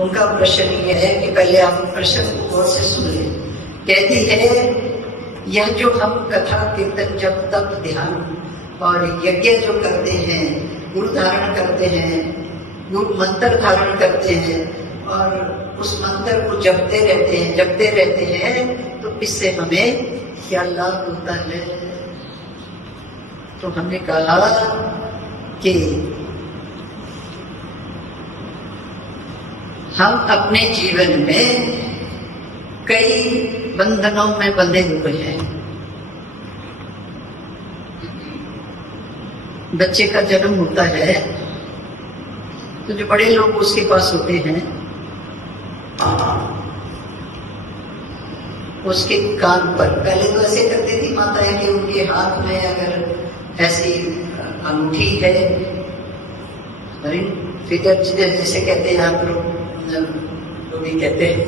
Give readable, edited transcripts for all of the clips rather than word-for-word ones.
उनका प्रश्न ये है कि पहले आप प्रश्न को गौर से सुन लें। कहती है, यह जो हम कथा कीर्तन जब तप ध्यान और यज्ञ जो करते हैं, गुरु धारण करते हैं, गुरु मंत्र धारण करते हैं और उस मंत्र को जपते रहते हैं तो इससे हमें क्या लाभ होता है। तो हमने कहा कि हम अपने जीवन में कई बंधनों में बंधे हुए हैं। बच्चे का जन्म होता है तो जो बड़े लोग उसके पास होते हैं, उसके कान पर, पहले तो ऐसे करती थी माताएं कि उनके हाथ में अगर ऐसी अंगूठी है, फिगर जैसे कहते हैं आप लोग भी कहते हैं,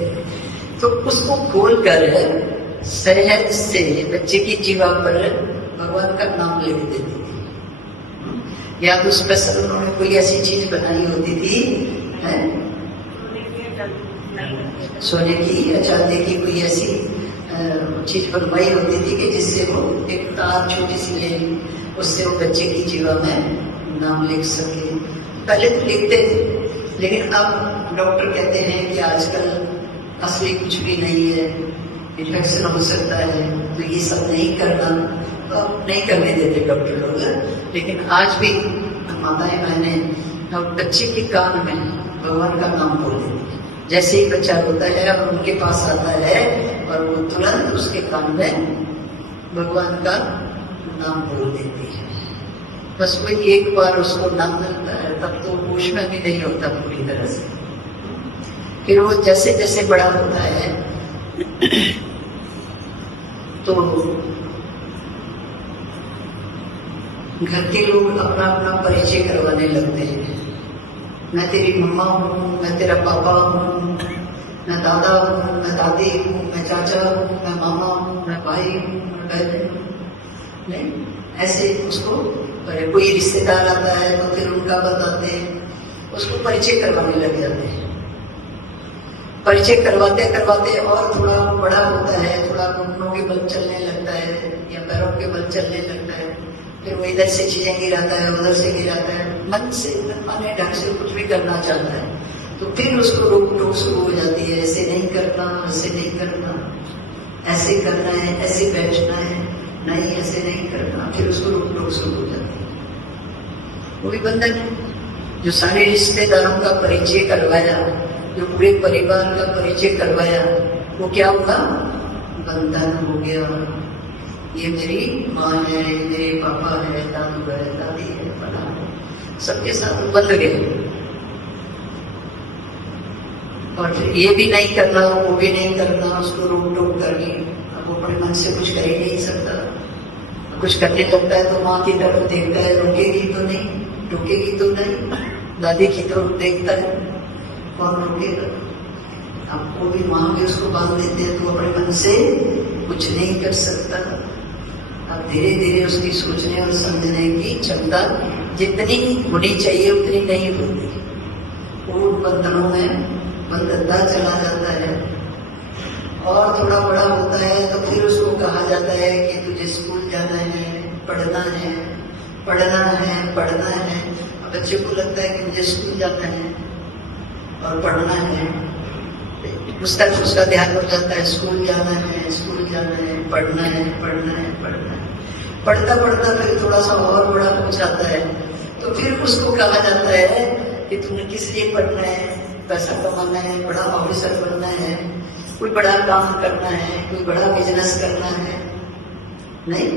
तो उसको खोल कर सहज से बच्चे की जीवा पर भगवान का नाम लिख देती थी। या तो स्पेशल उन्होंने कोई ऐसी चीज बनाई होती थी, है? सोने की या चांदी की कोई ऐसी चीज बनवाई होती थी कि जिससे वो एक तार छोटी सी ले, उससे वो बच्चे की जीवा में नाम लिख सके। पहले तो लिखते थे, लेकिन अब डॉक्टर कहते हैं कि आजकल असली कुछ भी नहीं है, इन्फेक्शन हो सकता है, तो ये सब नहीं करना, तो अब नहीं करने देते डॉक्टर लोग। लेकिन आज भी माताएं बहनें और बच्चे के कान में भगवान का नाम बोल देती है। जैसे ही बच्चा होता है और उनके पास आता है और वो तुरंत उसके कान में भगवान का नाम बोल देती है। बस वो एक बार उसको नाम मिलता है, तब तो होश में भी नहीं होता पूरी तरह से। फिर वो जैसे जैसे बड़ा होता है तो घर के लोग अपना अपना परिचय करवाने लगते हैं। मैं तेरी मम्मा हूँ, मैं तेरा पापा हूँ, मैं दादा हूँ, मैं दादी हूँ, मैं चाचा हूँ, मैं मामा हूँ, मैं भाई हूँ, मैं बहन हूँ। नहीं, ऐसे उसको कोई रिश्तेदार आता है तो फिर उनका बताते हैं, उसको परिचय करवाने लग जाते हैं। परिचय करवाते करवाते और थोड़ा बड़ा होता है, थोड़ा घुटनों के बल चलने लगता है या पैरों के बल चलने लगता है, फिर वो इधर से चीजें गिराता है, उधर से गिराता है, मन से माने ढंग से कुछ भी करना चाहता है, तो फिर उसको रोक टोक शुरू हो जाती है। ऐसे नहीं करना, ऐसे नहीं करना, ऐसे करना है, ऐसे बैठना है, नहीं ऐसे नहीं करना, फिर उसको रोक टोक शुरू हो जाती है। वो भी बंधन है। जो सारे रिश्तेदारों का परिचय करवाया, जो पूरे परिवार का परिचय करवाया, वो क्या हुआ? बंधन हो गया। ये मेरी माँ है, ये मेरे पापा है, दादू है, दादी है, बड़ा है, सबके साथ बंध गए। और फिर ये भी नहीं करना, वो भी नहीं करना, उसको रोक टोक करके अब वो अपने मन से कुछ कर ही नहीं सकता। कुछ करने लगता है तो माँ की तरफ देखता है, रोकेगी तो नहीं, रोकेगी तो नहीं, दादी की तरफ देखता है, कौन रोकेगा? अब वो भी माँ भी उसको बांध देते हैं तो अपने मन से कुछ नहीं कर सकता। अब धीरे धीरे उसकी सोचने और समझने की क्षमता जितनी होनी चाहिए उतनी नहीं होती। वो बंधनों में बंधता चला जाता है और थोड़ा बड़ा होता है तो फिर उसको कहा जाता है कि तुझे स्कूल जाना है, पढ़ना है, पढ़ना है, पढ़ना है। अब बच्चे को लगता है कि मुझे स्कूल जाना है और पढ़ना है, उस तरफ उसका ध्यान हो जाता है, स्कूल जाना है, स्कूल जाना है, पढ़ना है, पढ़ना है, पढ़ना है। पढ़ता पढ़ता फिर थोड़ा सा और बड़ा हो जाता है तो फिर उसको कहा जाता है कि तुम्हें किस लिए पढ़ना है? पैसा कमाना है, बड़ा ऑफिसर बनना है, कोई बड़ा काम करना है, कोई बड़ा बिजनेस करना है। नहीं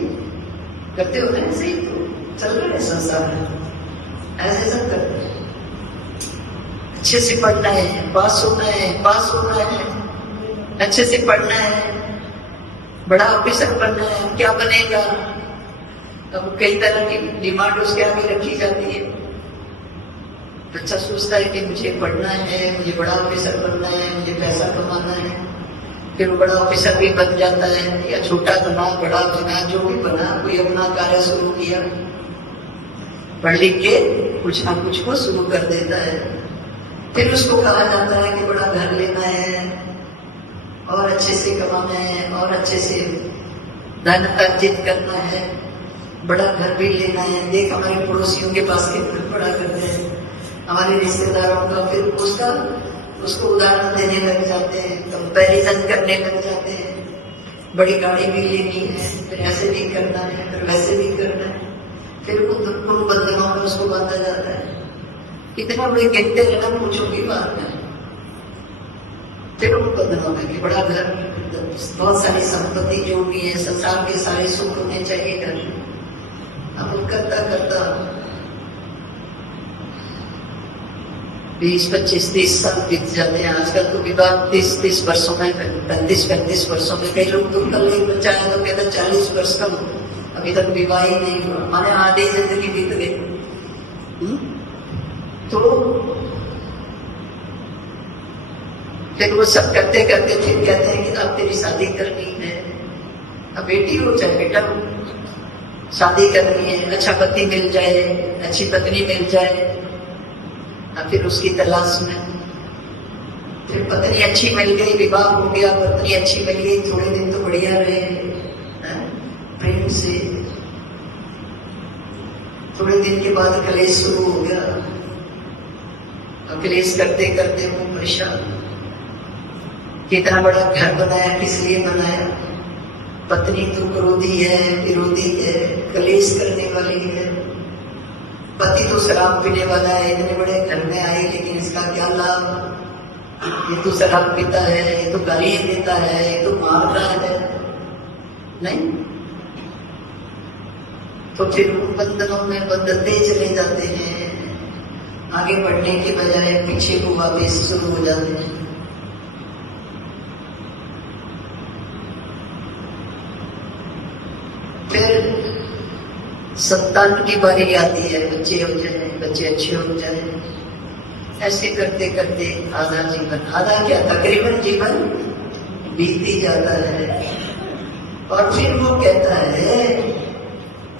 करते हो ना? ऐसे ही तो चल रहा है संसार में, ऐसे सब करते हैं। अच्छे से पढ़ना है, पास होना है, पास होना है, अच्छे से पढ़ना है, बड़ा ऑफिसर बनना है। क्या बनेगा? अब कई तरह की डिमांड उसके आगे रखी जाती है। बच्चा सोचता है कि मुझे पढ़ना है, मुझे बड़ा ऑफिसर बनना है, मुझे पैसा कमाना है, फिर वो बड़ा ऑफिसर भी बन जाता है, या छोटा बना, बड़ा बना, जो भी बना, कोई अपना कार्य शुरू किया, पढ़ लिख के कुछ ना कुछ को शुरू कर देता है। फिर उसको कहा जाता है कि बड़ा घर लेना है और अच्छे से कमाना है और अच्छे से धन अर्जित करना है, बड़ा घर भी लेना है। देख हमारे पड़ोसियों के पास कितना बड़ा घर है, हमारे रिश्तेदारों का। फिर उसको उदाहरण देने लग जाते हैं, कंपैरिजन करने लग जाते हैं। बड़ी गाड़ी भी लेनी है, फिर ऐसे भी करना है, फिर वैसे भी करना है। फिर उन बंधनों में उसको बांधा जाता है। कितना बड़े गिनते रहना पूछो की बात है। फिर उन बंधनों में कि बड़ा घर, बहुत सारी संपत्ति जो भी है, संसार के सारे सुख होने चाहिए घर। अब करता करता 20-25-30 साल बीत जाते हैं। आजकल तो विवाह 30 वर्षों में, 35 वर्षों में। कई लोग तो कल एक बच्चा है तो कहते 40 वर्ष का अभी तक विवाह ही नहीं हुआ, माने आधी जिंदगी बीत गई। तो फिर वो सब करते करते फिर कहते हैं कि अब तेरी शादी करनी है। अब बेटी हो चाहे बेटा हो, शादी करनी है, अच्छा पति मिल जाए, अच्छी पत्नी मिल जाए। अब फिर उसकी तलाश में फिर पत्नी अच्छी मिल गई, विवाह हो गया, पत्नी अच्छी मिल गई, थोड़े दिन तो बढ़िया रहे प्रेम से। थोड़े दिन के बाद कलेश शुरू हो गया। कलेश करते करते वो परेशान, कितना बड़ा घर बनाया, किस लिए बनाया? पत्नी तो क्रोधी है, विरोधी है, कलेश करने वाली है। पति तो शराब पीने वाला है, इतने बड़े घर में आए लेकिन इसका क्या लाभ? ये तो शराब पीता है, ये तो गाली देता है, ये तो मारता है। नहीं तो फिर बंधनों में बंधते चले जाते हैं, आगे बढ़ने के बजाय पीछे को वापस शुरू हो जाते हैं। फिर संतान की बारी आती है, बच्चे हो जाए, बच्चे अच्छे हो जाए। ऐसे करते करते आधा जीवन, आधा क्या तकरीबन जीवन बीती जाता है। और फिर वो कहता है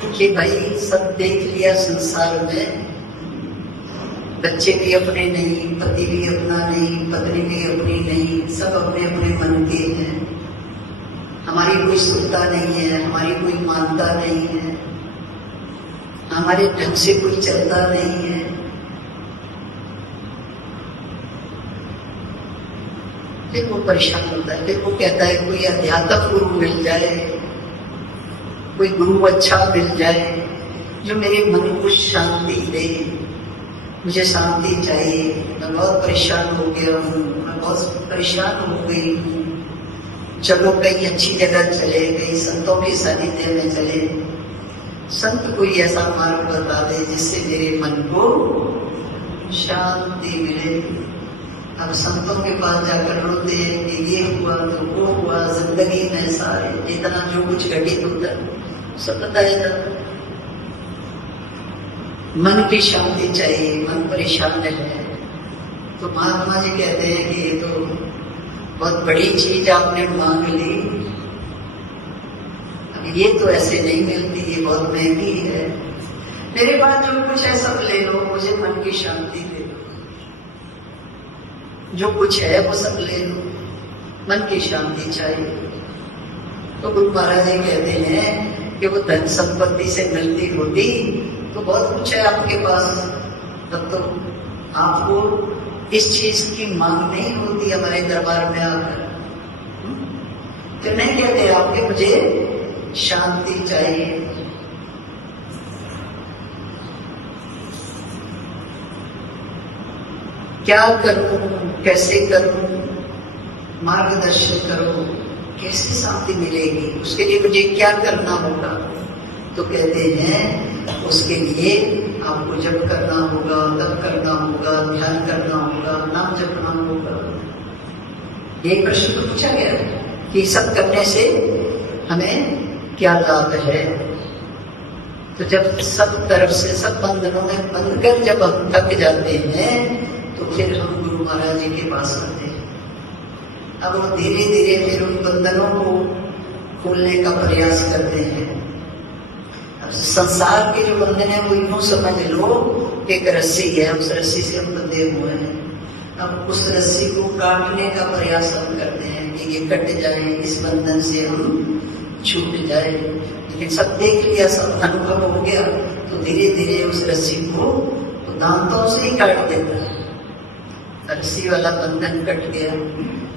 कि भाई सब देख लिया संसार में, बच्चे भी अपने नहीं, पति भी अपना नहीं, पत्नी भी अपनी नहीं, सब अपने अपने मन के हैं। हमारी कोई सुनता नहीं है, हमारी कोई मानता नहीं है, हमारे ढंग से कोई चलता नहीं है। फिर वो परेशान होता है। फिर वो कहता है कोई अध्यात्म गुरु मिल जाए, कोई गुरु अच्छा मिल जाए जो मेरे मन को शांति दे। मुझे शांति चाहिए, मैं बहुत परेशान हो गया हूँ, मैं बहुत परेशान हो गई हूँ। चलो कहीं अच्छी जगह चले, कहीं संतों के सानिध्य में चले, संत कोई ऐसा मार्ग बता दे जिससे मेरे मन को शांति मिले। अब संतों के पास जाकर रोते हैं कि ये हुआ तो वो हुआ, जिंदगी में सारे जितना जो कुछ घटित होता है सब बताया जाता है। मन की शांति चाहिए, मन परेशान है। तो महात्मा जी कहते हैं कि ये तो बहुत बड़ी चीज आपने मांग ली, अब ये तो ऐसे नहीं मिलती, ये बहुत महंगी है। मेरे पास जो कुछ है सब ले लो, मुझे मन की शांति दे दो। जो कुछ है वो सब ले लो, मन की शांति चाहिए। तो गुरु महाराज जी कहते हैं कि वो धन संपत्ति से मिलती होती तो बहुत कुछ है आपके पास, तब तो आपको इस चीज की मांग नहीं होती हमारे दरबार में आकर। तो नहीं कहते आपके मुझे शांति चाहिए। क्या करूं, कैसे करूं, मार्गदर्शन करो, कैसे शांति मिलेगी, उसके लिए मुझे क्या करना होगा? तो कहते हैं उसके लिए आपको जप करना होगा, तप करना होगा, ध्यान करना होगा, नाम जपना होगा। ये प्रश्न तो पूछा गया कि सब करने से हमें क्या लाभ है। तो जब सब तरफ से सब बंधनों में बंध कर जब हम थक जाते हैं तो फिर हम गुरु महाराज जी के पास आते हैं। अब वो धीरे धीरे फिर उन बंधनों को खोलने का प्रयास करते हैं। अब संसार के जो बंधन है वो यूं समझ लो कि एक रस्सी है, उस रस्सी से हम बंधे हुए हैं। अब उस रस्सी को काटने का प्रयास हम करते हैं कि ये कट जाए, इस बंधन से हम छूट जाए। लेकिन सब देख लिया, सब अनुभव हो गया, तो धीरे धीरे उस रस्सी को तो दांतों से ही काट देता है। रस्सी वाला बंधन कट गया,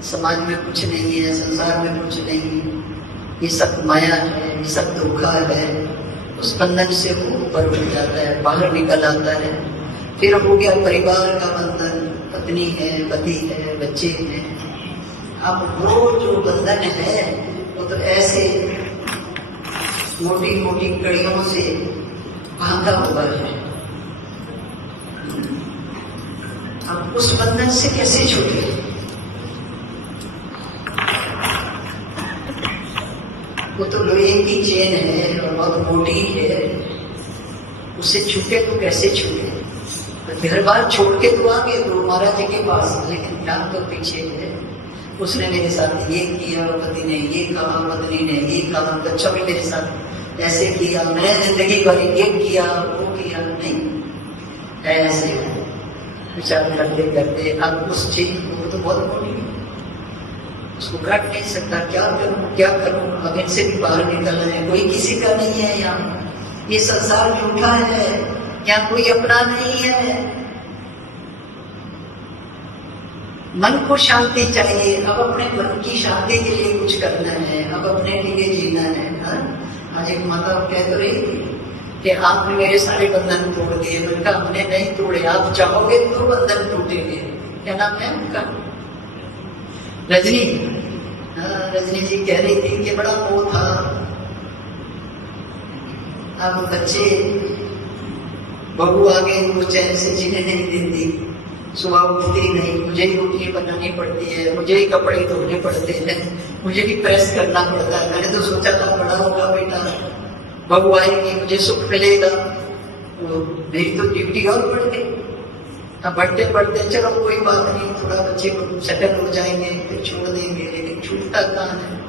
समाज में कुछ नहीं है, संसार में कुछ नहीं है, ये सब माया है, ये सब धोखा है। उस बंधन से वो ऊपर उठ जाता है, बाहर निकल आता है। फिर हो गया परिवार का बंधन, पत्नी है, पति है, बच्चे हैं। अब वो जो बंधन है वो तो ऐसे मोटी मोटी कड़ियों से बांधा हुआ है। अब उस बंधन से कैसे छूटे? वो तो लोहे की चेन है और बहुत मोटी है, उससे छूटे तो कैसे छूटे? तो फिर बार छोड़ के तो आ गए गुरु महाराज जी के पास, लेकिन ध्यान तो पीछे है। उसने मेरे साथ ये किया, पति ने ये कहा, पत्नी ने ये कहा, बच्चों ने मेरे साथ ऐसे किया, मैंने जिंदगी भर ये किया, वो किया। नहीं, ऐसे विचार करते करते अब उस चीज को तो बहुत मोटी, उसको काट नहीं सकता। क्या करूं क्या करूं? अब इनसे भी बाहर निकलना है। कोई किसी का नहीं है यहाँ, ये संसार झूठा है, यहाँ कोई अपना नहीं है। मन को शांति चाहिए। अब अपने मन की शांति के लिए कुछ करना है, अब अपने लिए जीना है। आज एक माता कह तो रही थी कि आपने मेरे सारे बंधन तोड़ दिए। मैंने कहा हमने नहीं तोड़े, आप चाहोगे तो बंधन टूटेंगे। क्या नाम है उनका? रजनी। रजनी जी कह रही थी कि बड़ा मोह था। अब बच्चे बहू आ गए, वो चैन से जीने नहीं देती, सुबह उठती नहीं, मुझे ही रोटी बनानी पड़ती है, मुझे ही कपड़े धोने पड़ते हैं, मुझे ही प्रेस करना पड़ता है। मैंने तो सोचा था बड़ा होगा बेटा, बहू आएगी, मुझे सुख मिलेगा। मेरी तो ड्यूटी और बढ़ गई। अब बढ़ते बढ़ते चलो कोई बात नहीं, थोड़ा बच्चे को सेटल हो जाएंगे फिर छोड़ देंगे, लेकिन छूटता कहाँ है?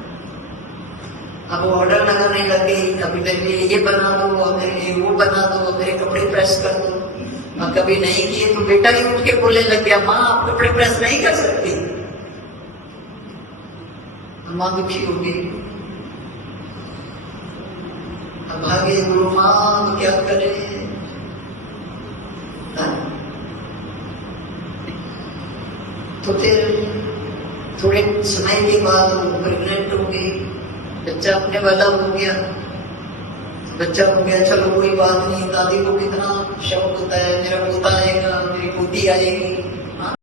अब वो ऑर्डर लगाने लगे, कभी मेरे लिए ये बना दो, मेरे लिए वो बना दो, मेरे कपड़े प्रेस कर दो। और कभी नहीं किए तो बेटा ही उठ के बोलने लग गया, माँ आप कपड़े प्रेस नहीं कर सकती। माँ दुखी हो गई। अब भागे गुरु माँ, क्या करे? तो फिर थोड़े समय के बाद वो प्रेग्नेंट हो गई, बच्चा अपने वाला हो गया। बच्चा हो गया, चलो कोई बात नहीं, दादी को कितना शौक होता है, मेरा पोता आएगा, मेरी पोती आएगी।